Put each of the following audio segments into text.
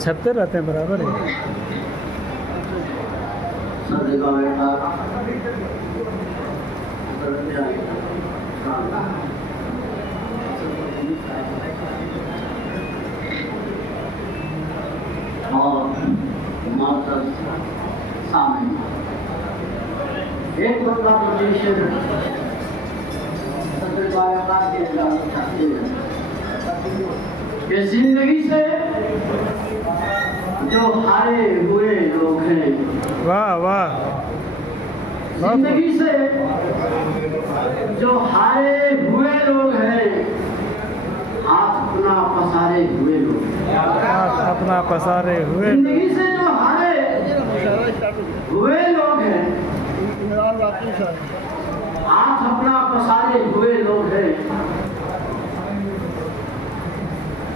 छपते रहते हैं बराबर है। और सामने एक बंदा के जिंदगी से जो हारे हुए लोग हैं, वाह वाह, जिंदगी से जो हारे हुए लोग हैं, हाथ अपना पसारे हुए लोग, हाथ अपना पसारे हुए, जिंदगी से जो हारे हुए लोग हैं, हाथ अपना पसारे हुए लोग हैं,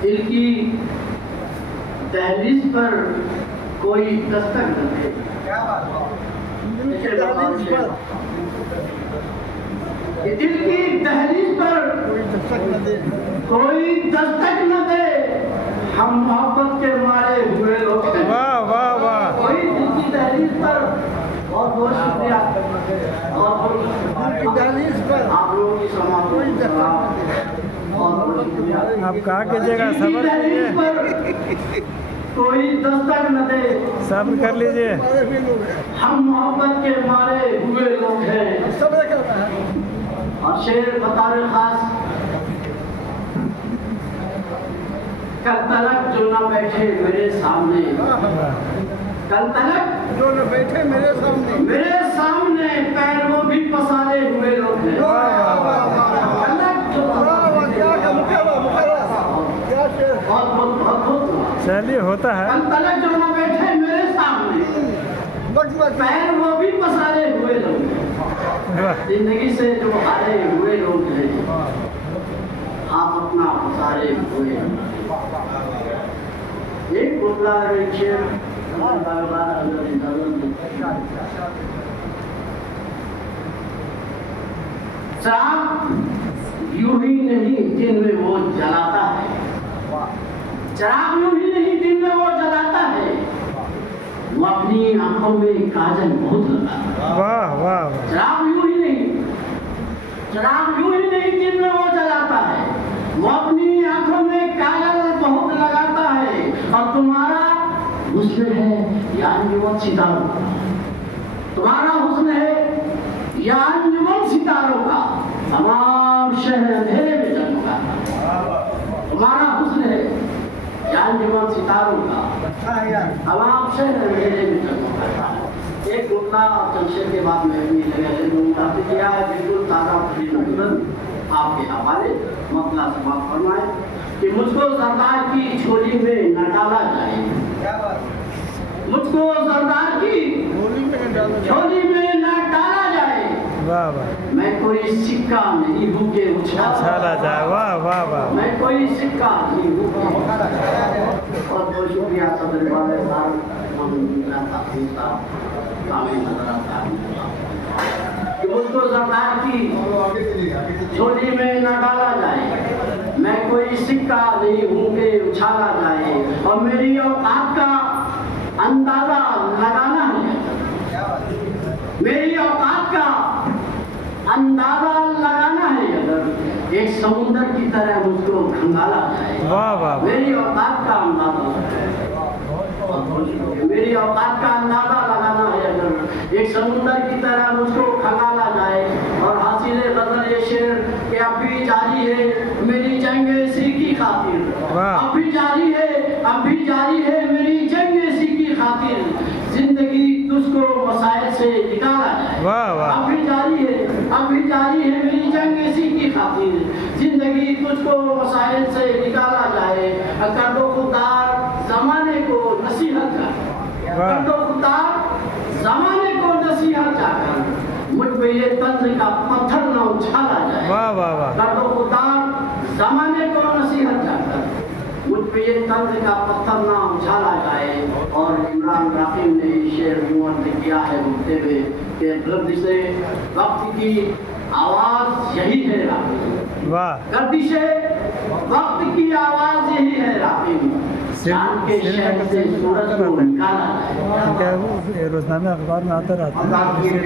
इनकी दहलीज पर कोई दस्तक न दे। दिल की दहलीज पर कोई दस्तक न दे, हम मोहब्बत के मारे हुए लोग हैं। वाह वाह वाह, कोई दिल की दहलीज पर बहुत बहुत शुक्रिया और दहलीज पर आप लोगों की समाप्ति आप कहा कीजिएगा, सब्र कीजिए, कोई दस्तक न दे, सब्र कर लीजिए। हम मोहब्बत के मारे हुए लोग हैं। और शेर बतारे खास, कल तलक जो न बैठे मेरे सामने, कल तलक जो न बैठे मेरे सामने पैर वो भी पसारे हुए लोग हैं। चलिए, होता है। कल तलक जो न बैठे मेरे सामने पैर वो भी पसारे हुए लोग हैं। जिंदगी से जो हारे हुए लोग हैं, आप अपना पसारे हुए। एक पुतला शराब यूं ही नहीं दिन में वो जलाता है, शराब यूं ही नहीं दिन में वो जलाता है, वो अपनी आंखों में काजल बहुत लगाता है। वाह वाह, शराब यूं ही नहीं, शराब यूं ही नहीं दिन में वो जलाता है, वो अपनी आंखों में काजल बहुत लगाता है। और तुम्हारा हुस्न है या अंजुमन सितारों का, तुम्हारा हुस्न है या अंजुमन सितारों का, तमाम शहर अंधेरे में जगमगाता। तुम्हारा हुस्न है या अंजुमन सितारों का, तमाम शहर अंधेरे में जगमगाता। एक मुद्दा चंशेर के बाद में भी लगे किया है, बिल्कुल ताज़ा आपके हवाले मसला समाप्त फरमाए कि मुझको सरदार की झोली में न डाला जाए, मुझको सरदार की झोली में न डाला जाए। वाह वाह, मैं कोई सिक्का नहीं हूँ के उछाला जाए। वाह वाह वाह, मैं कोई सिक्का नहीं हूँ। और बहुत शुक्रिया सदर वाले साहब, मुझको सरदार की झोली में न डाला जाए, मैं कोई सिक्का नहीं हूँ के उछाला जाए। और मेरी औकात का अंदाजा लगाना है, मेरी औकात का अंदाजा लगाना है। अगर एक समुद्र की तरह मुझको खंगाला जाए, वाह वाह, मेरी औकात का अंदाजा, मेरी औकात का अंदाजा लगाना है। अगर एक समुद्र की तरह मुझको खंगाला जाए। और हासिल गजल ये शेर कि अब भी जारी है मेरी जंग इसी की खातिर, अब भी जारी है, अब भी जारी है मेरी जंग इसी की खातिर, जिंदगी तुझको मसाइल से निकाला जाए। वाह वाह, अब भी जारी है, अब भी जारी है मेरी जंग इसी की खातिर, जिंदगी तुझको मसाइल से निकाला जाए। कर दो खुदार जमाने को नसीहत कर, कर दो खुदार जमाने को नसीहत जाकर, मुझ पे ये तंत्र का पत्थर न उछाला जाए। वाह वाह वाह, कर दो खुदार जमाने को नसीहत जाकर, मुझ पे ये तंत्र का पत्थर न उछाला जाए। और इमरान राफिम ने शेर मुअर्द किया है बोलते हुए कि गर्दिश से वक्त की आवाज यही है राफिम, वाह, गर्दिश वक्त की आवाज यही है चांद के शहर से सूरज को निकाला है। क्या रोजनामे अखबार में आता रहता है।